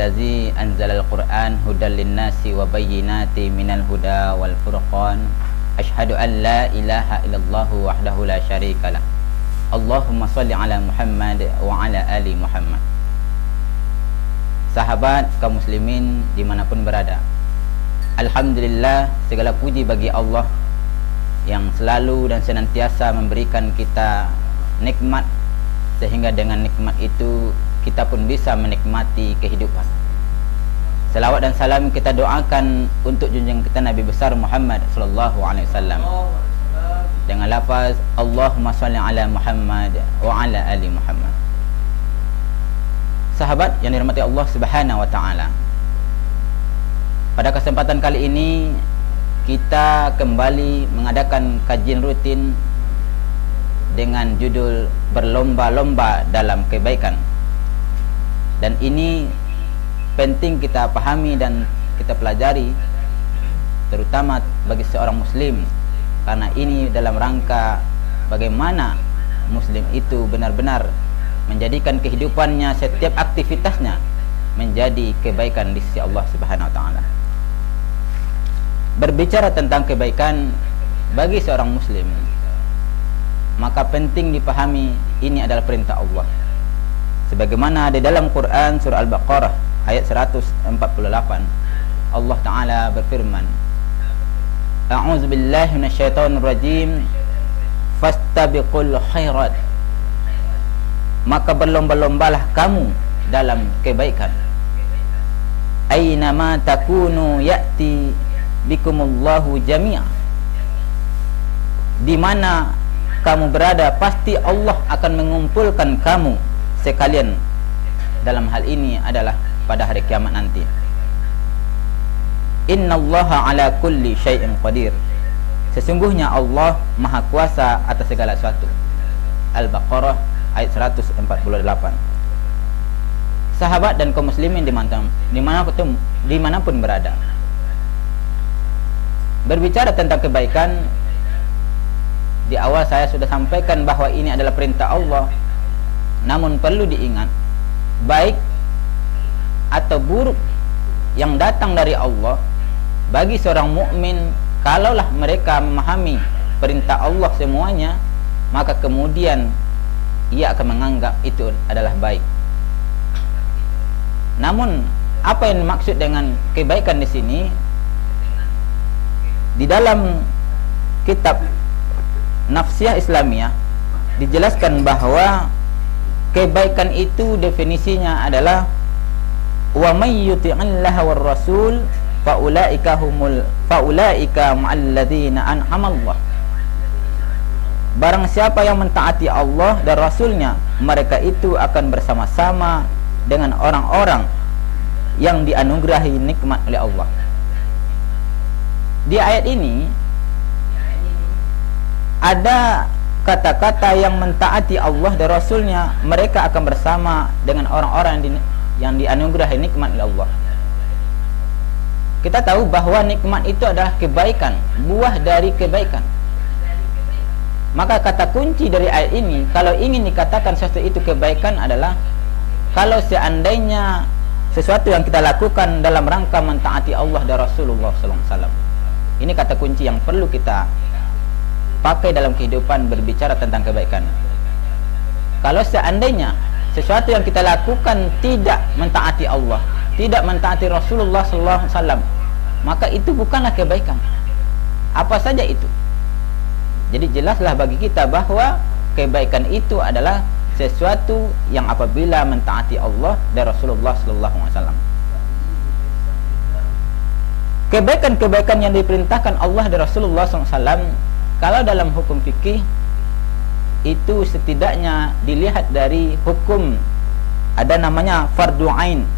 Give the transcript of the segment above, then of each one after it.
Alhamdulillazi anzalal Qur'an hudal linnasi wa bayyinati minal huda wal furqan. Asyhadu an la ilaha illallah wahdahu la syarikalah. Allahumma salli ala Muhammad wa ala ali Muhammad. Sahabat kaum muslimin dimanapun berada, alhamdulillah, segala puji bagi Allah yang selalu dan senantiasa memberikan kita nikmat, sehingga dengan nikmat itu kita pun bisa menikmati kehidupan. Selawat dan salam kita doakan untuk junjungan kita Nabi besar Muhammad sallallahu alaihi wasallam dengan lafaz Allahumma shalli ala Muhammad wa ala ali Muhammad. Sahabat yang dirahmati Allah Subhanahu wa taala, pada kesempatan kali ini kita kembali mengadakan kajian rutin dengan judul berlomba-lomba dalam kebaikan. Dan ini penting kita pahami dan kita pelajari, terutama bagi seorang muslim, karena ini dalam rangka bagaimana muslim itu benar-benar menjadikan kehidupannya, setiap aktivitasnya menjadi kebaikan di sisi Allah Subhanahu wa taala. Berbicara tentang kebaikan bagi seorang muslim, maka penting dipahami ini adalah perintah Allah. Sebagaimana di dalam Quran surah Al-Baqarah ayat 148, Allah Ta'ala berfirman, A'udzu billahi minasyaitonir rajim, fastabiqul khairat. Maka berlomba-lombalah kamu dalam kebaikan. Aynama takunu ya'ti bikumullahu jami'a. Di mana kamu berada, pasti Allah akan mengumpulkan kamu sekalian. Dalam hal ini adalah pada hari kiamat nanti. Innallaha ala kulli syai'in qadir. Sesungguhnya Allah maha kuasa atas segala sesuatu. Al-Baqarah ayat 148. Sahabat dan kaum muslimin dimanapun berada, berbicara tentang kebaikan, di awal saya sudah sampaikan bahwa ini adalah perintah Allah. Namun perlu diingat, baik atau buruk yang datang dari Allah bagi seorang mukmin, kalaulah mereka memahami perintah Allah semuanya, maka kemudian ia akan menganggap itu adalah baik. Namun apa yang dimaksud dengan kebaikan di sini? Di dalam kitab Nafsiyah Islamiyah dijelaskan bahwa kebaikan itu definisinya adalah wa may yuti'illaha war rasul faulaika ma'al ladzina an'ama Allah. Barang siapa yang mentaati Allah dan Rasulnya, mereka itu akan bersama-sama dengan orang-orang yang dianugerahi nikmat oleh Allah. Di ayat ini ada kata-kata yang mentaati Allah dan Rasulnya, mereka akan bersama dengan orang-orang yang dianugerahi nikmat oleh Allah. Kita tahu bahwa nikmat itu adalah kebaikan, buah dari kebaikan. Maka kata kunci dari ayat ini, kalau ingin dikatakan sesuatu itu kebaikan, adalah kalau seandainya sesuatu yang kita lakukan dalam rangka mentaati Allah dan Rasulullah SAW. Ini kata kunci yang perlu kita pakai dalam kehidupan berbicara tentang kebaikan. Kalau seandainya sesuatu yang kita lakukan tidak mentaati Allah, tidak mentaati Rasulullah SAW, maka itu bukanlah kebaikan. Apa saja itu. Jadi jelaslah bagi kita bahwa kebaikan itu adalah sesuatu yang apabila mentaati Allah dan Rasulullah SAW. Kebaikan-kebaikan yang diperintahkan Allah dan Rasulullah SAW, kalau dalam hukum fikih itu setidaknya dilihat dari hukum, ada namanya fardu ain.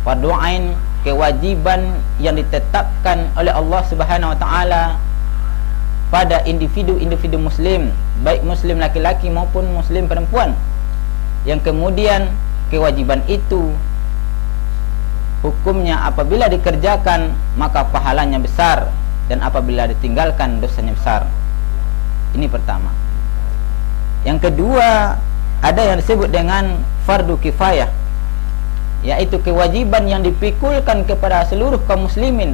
Fardu ain, kewajiban yang ditetapkan oleh Allah Subhanahu wa taala pada individu-individu muslim, baik muslim laki-laki maupun muslim perempuan, yang kemudian kewajiban itu hukumnya apabila dikerjakan maka pahalanya besar, dan apabila ditinggalkan dosanya besar. Ini pertama. Yang kedua, ada yang disebut dengan fardu kifayah, yaitu kewajiban yang dipikulkan kepada seluruh kaum muslimin,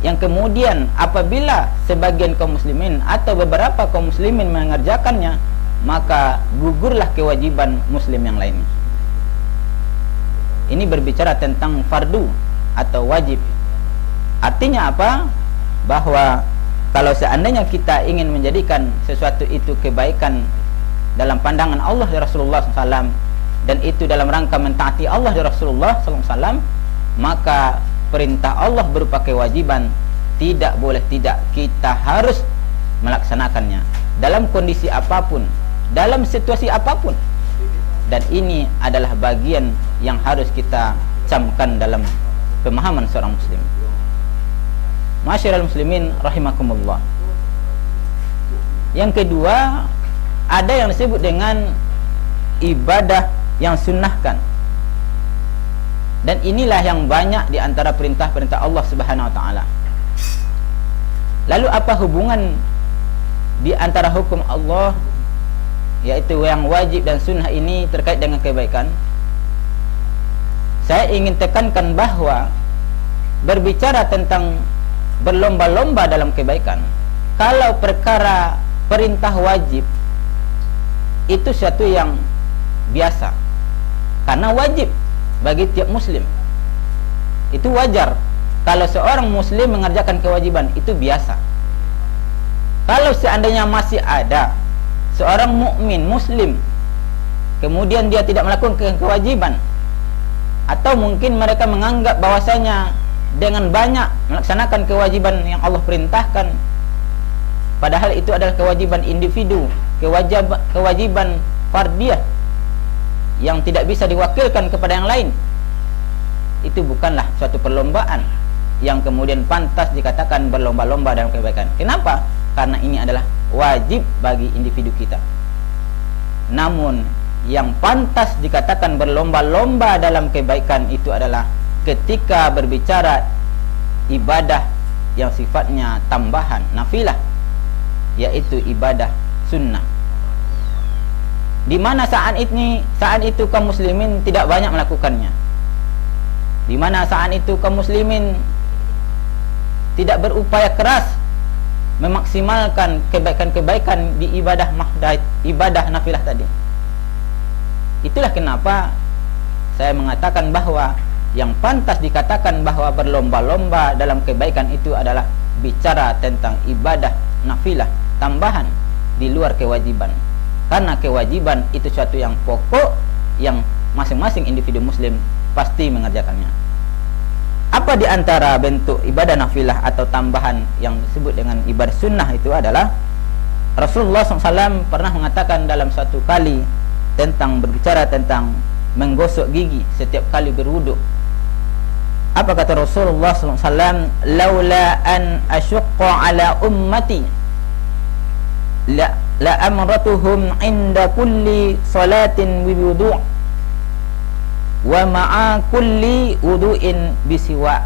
yang kemudian apabila sebagian kaum muslimin atau beberapa kaum muslimin mengerjakannya, maka gugurlah kewajiban muslim yang lainnya. Ini berbicara tentang fardu atau wajib. Artinya apa? Bahwa kalau seandainya kita ingin menjadikan sesuatu itu kebaikan dalam pandangan Allah dan Rasulullah SAW, dan itu dalam rangka mentaati Allah dan Rasulullah SAW, maka perintah Allah berupa kewajiban tidak boleh tidak, kita harus melaksanakannya dalam kondisi apapun, dalam situasi apapun. Dan ini adalah bagian yang harus kita camkan dalam pemahaman seorang muslim. Ma'asyiral muslimin rahimakumullah. Yang kedua, ada yang disebut dengan ibadah yang sunnahkan. Dan inilah yang banyak di antara perintah-perintah Allah Subhanahu wa taala. Lalu apa hubungan di antara hukum Allah, yaitu yang wajib dan sunnah ini terkait dengan kebaikan? Saya ingin tekankan bahwa berbicara tentang berlomba-lomba dalam kebaikan, kalau perkara perintah wajib itu suatu yang biasa, karena wajib bagi tiap muslim. Itu wajar. Kalau seorang muslim mengerjakan kewajiban, itu biasa. Kalau seandainya masih ada seorang mukmin muslim kemudian dia tidak melakukan kewajiban, atau mungkin mereka menganggap bahwasanya dengan banyak melaksanakan kewajiban yang Allah perintahkan, padahal itu adalah kewajiban individu, kewajiban fardiyah yang tidak bisa diwakilkan kepada yang lain, itu bukanlah suatu perlombaan yang kemudian pantas dikatakan berlomba-lomba dalam kebaikan. Kenapa? Karena ini adalah wajib bagi individu kita. Namun yang pantas dikatakan berlomba-lomba dalam kebaikan itu adalah ketika berbicara ibadah yang sifatnya tambahan, nafilah, yaitu ibadah sunnah, di mana saat itu kaum muslimin tidak banyak melakukannya, di mana saat itu kaum muslimin tidak berupaya keras memaksimalkan kebaikan-kebaikan di ibadah nafilah tadi. Itulah kenapa saya mengatakan bahwa yang pantas dikatakan bahwa berlomba-lomba dalam kebaikan itu adalah bicara tentang ibadah nafilah tambahan di luar kewajiban. Karena kewajiban itu suatu yang pokok yang masing-masing individu muslim pasti mengerjakannya. Apa di antara bentuk ibadah nafilah atau tambahan yang disebut dengan ibadah sunnah itu adalah Rasulullah SAW pernah mengatakan dalam satu kali tentang berbicara tentang menggosok gigi setiap kali berwudu. Apa kata Rasulullah SAW? Laula an asyqa ala ummati la amratuhum inda kulli salatin biwudu' wa ma'a kulli wudu'in bisiwa.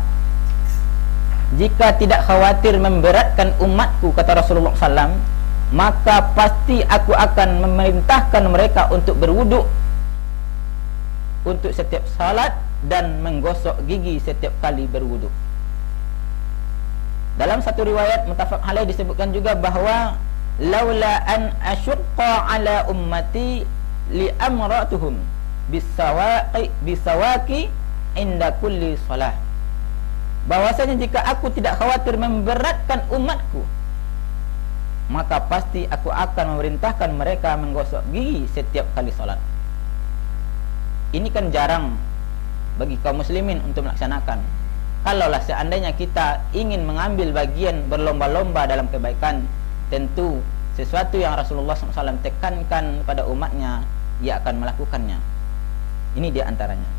Jika tidak khawatir memberatkan umatku, kata Rasulullah SAW, maka pasti aku akan memerintahkan mereka untuk berwudu untuk setiap salat dan menggosok gigi setiap kali berwudu. Dalam satu riwayat muttafaq alaih disebutkan juga bahwa laula an asyqa ala ummati li amratuhum bisawaki inda kulli salah. Bahwasanya jika aku tidak khawatir memberatkan umatku, maka pasti aku akan memerintahkan mereka menggosok gigi setiap kali salat. Ini kan jarang bagi kaum muslimin untuk melaksanakan. Kalaulah seandainya kita ingin mengambil bagian berlomba-lomba dalam kebaikan, tentu sesuatu yang Rasulullah SAW tekankan pada umatnya, ia akan melakukannya. Ini di antaranya.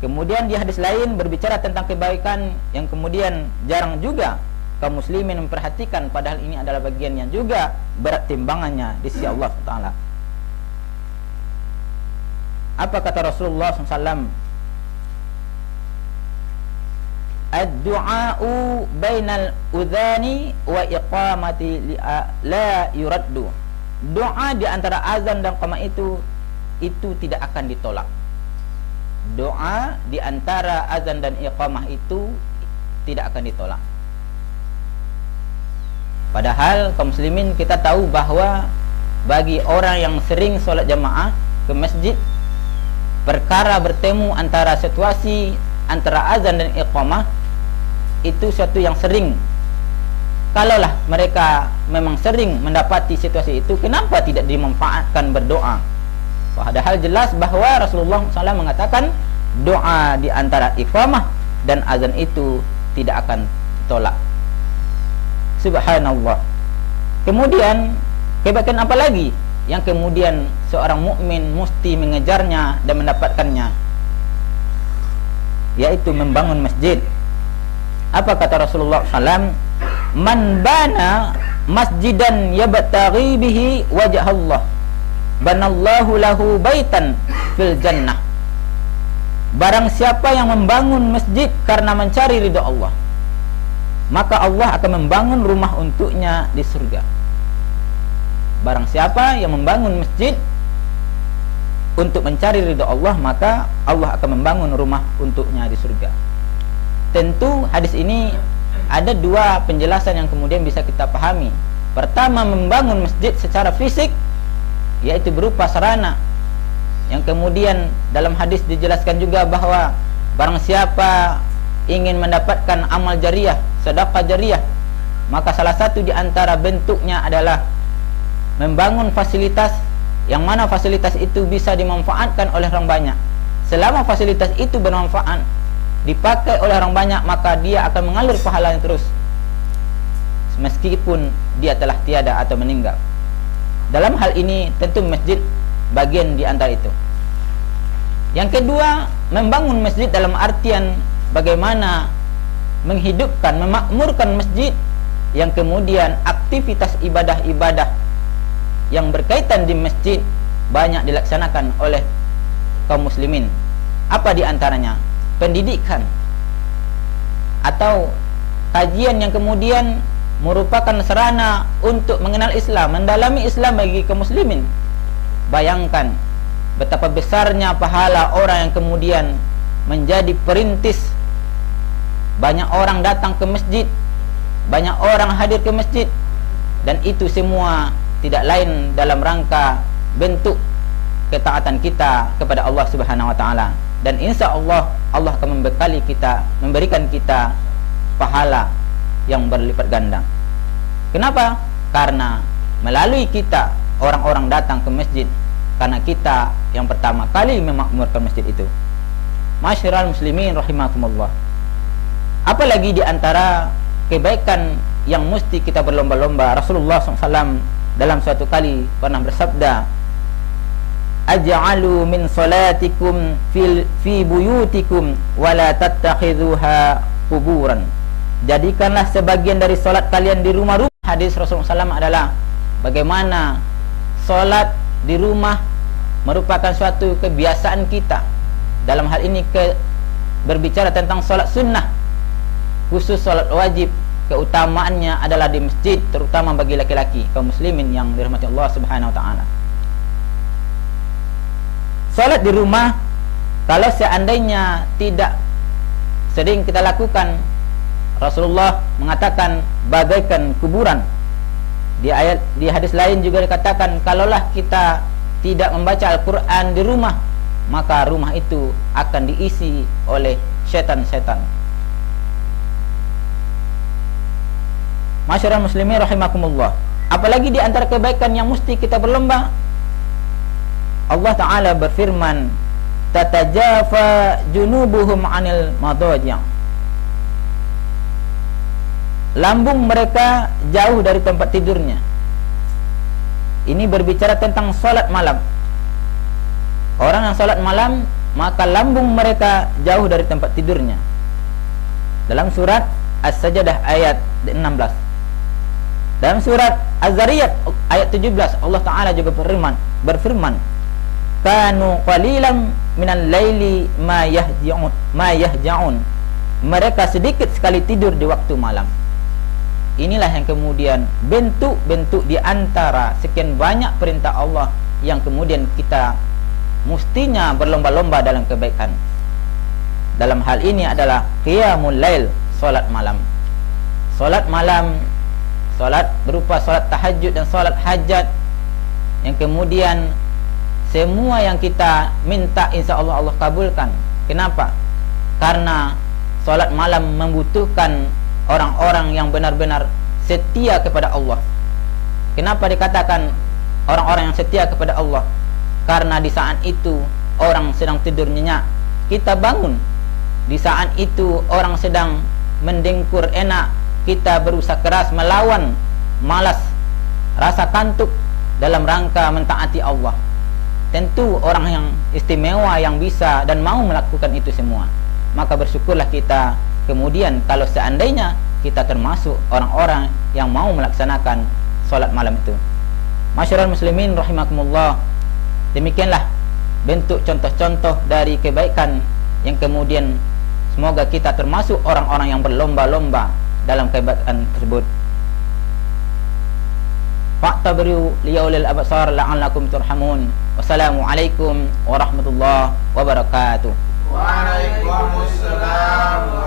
Kemudian di hadis lain berbicara tentang kebaikan yang kemudian jarang juga kaum muslimin memperhatikan, padahal ini adalah bagian yang juga berat timbangannya di sisi Allah Taala. Apa kata Rasulullah SAW? Ad-du'a'u bainal udhani wa iqamati la yuraddu. Doa di antara azan dan qamah itu tidak akan ditolak. doa di antara azan dan iqamah itu tidak akan ditolak. Padahal kaum muslimin kita tahu bahwa bagi orang yang sering sholat jamaah ke masjid, perkara bertemu antara situasi antara azan dan iqamah itu suatu yang sering. Kalaulah mereka memang sering mendapati situasi itu, kenapa tidak dimanfaatkan berdoa? Padahal jelas bahwa Rasulullah SAW mengatakan doa di antara iqamah dan azan itu tidak akan tolak. Subhanallah. Kemudian kebaikan apa lagi yang kemudian seorang mukmin mesti mengejarnya dan mendapatkannya? Yaitu membangun masjid. Apa kata Rasulullah SAW? Man bana masjidan yabtaghi bihi wajh Allah, banallahu lahu baitan fil jannah. Barang siapa yang membangun masjid karena mencari ridha Allah, maka Allah akan membangun rumah untuknya di surga. Barang siapa yang membangun masjid untuk mencari ridha Allah, maka Allah akan membangun rumah untuknya di surga. Tentu hadis ini ada dua penjelasan yang kemudian bisa kita pahami. Pertama, membangun masjid secara fisik, yaitu berupa sarana, yang kemudian dalam hadis dijelaskan juga bahwa barang siapa ingin mendapatkan amal jariah, sedekah jariah, maka salah satu di antara bentuknya adalah membangun fasilitas, yang mana fasilitas itu bisa dimanfaatkan oleh orang banyak. Selama fasilitas itu bermanfaat, dipakai oleh orang banyak, maka dia akan mengalir pahalanya terus meskipun dia telah tiada atau meninggal. Dalam hal ini tentu masjid bagian di antara itu. Yang kedua, membangun masjid dalam artian bagaimana menghidupkan, memakmurkan masjid, yang kemudian aktivitas ibadah-ibadah yang berkaitan di masjid banyak dilaksanakan oleh kaum muslimin. Apa di antaranya? Pendidikan atau kajian yang kemudian merupakan sarana untuk mengenal Islam, mendalami Islam bagi kaum muslimin. Bayangkan betapa besarnya pahala orang yang kemudian menjadi perintis. Banyak orang datang ke masjid, banyak orang hadir ke masjid, dan itu semua tidak lain dalam rangka bentuk ketaatan kita kepada Allah Subhanahu wa taala. Dan insya Allah, Allah akan membekali kita, memberikan kita pahala yang berlipat ganda. Kenapa? Karena melalui kita orang-orang datang ke masjid, karena kita yang pertama kali memakmurkan masjid itu. Masyiral muslimin rahimakumullah. Apalagi di antara kebaikan yang mesti kita berlomba-lomba, Rasulullah SAW dalam suatu kali pernah bersabda, aj'alu min salatikum fi buyutikum wala tattakhidhuha kuburan. Jadikanlah sebagian dari solat kalian di rumah-rumah. Hadis Rasulullah SAW adalah bagaimana solat di rumah merupakan suatu kebiasaan kita. Dalam hal ini berbicara tentang solat sunnah, khusus solat wajib, keutamaannya adalah di masjid, terutama bagi laki-laki kaum muslimin yang dirahmati Allah Subhanahu wa taala. Salat di rumah, kalau seandainya tidak sering kita lakukan, Rasulullah mengatakan bagaikan kuburan. Di hadis lain juga dikatakan, kalaulah kita tidak membaca Al-Quran di rumah, maka rumah itu akan diisi oleh setan-setan. Masyarakat muslimin rahimakumullah. Apalagi di antara kebaikan yang mesti kita berlomba, Allah Ta'ala berfirman, tatajafa junubuhum anil madaji'. Lambung mereka jauh dari tempat tidurnya. Ini berbicara tentang salat malam. Orang yang salat malam, maka lambung mereka jauh dari tempat tidurnya. Dalam surat As-Sajdah ayat 16. Dalam surat Az-Zariyat ayat 17, Allah Ta'ala juga berfirman, kanu qalilan minal laili ma yahja'un. Mereka sedikit sekali tidur di waktu malam. Inilah yang kemudian bentuk-bentuk di antara sekian banyak perintah Allah yang kemudian kita mestinya berlomba-lomba dalam kebaikan. dalam hal ini adalah qiyamul lail, solat malam. Solat malam, solat berupa solat tahajud dan solat hajat, yang kemudian semua yang kita minta insya-Allah Allah kabulkan. Kenapa? Karena solat malam membutuhkan orang-orang yang benar-benar setia kepada Allah. Kenapa dikatakan orang-orang yang setia kepada Allah? Karena di saat itu orang sedang tidur nyenyak, kita bangun. Di saat itu orang sedang mendengkur enak, kita berusaha keras melawan malas, rasa kantuk dalam rangka mentaati Allah. Tentu orang yang istimewa yang bisa dan mau melakukan itu semua. Maka bersyukurlah kita kemudian kalau seandainya kita termasuk orang-orang yang mau melaksanakan solat malam itu. Masyarul muslimin rahimakumullah. Demikianlah bentuk contoh-contoh dari kebaikan yang kemudian semoga kita termasuk orang-orang yang berlomba-lomba dalam kebaikan tersebut. Fa'tabiru liyaulil absar la'allakum turhamun. Wassalamualaikum warahmatullahi wabarakatuh. Waalaikumsalam.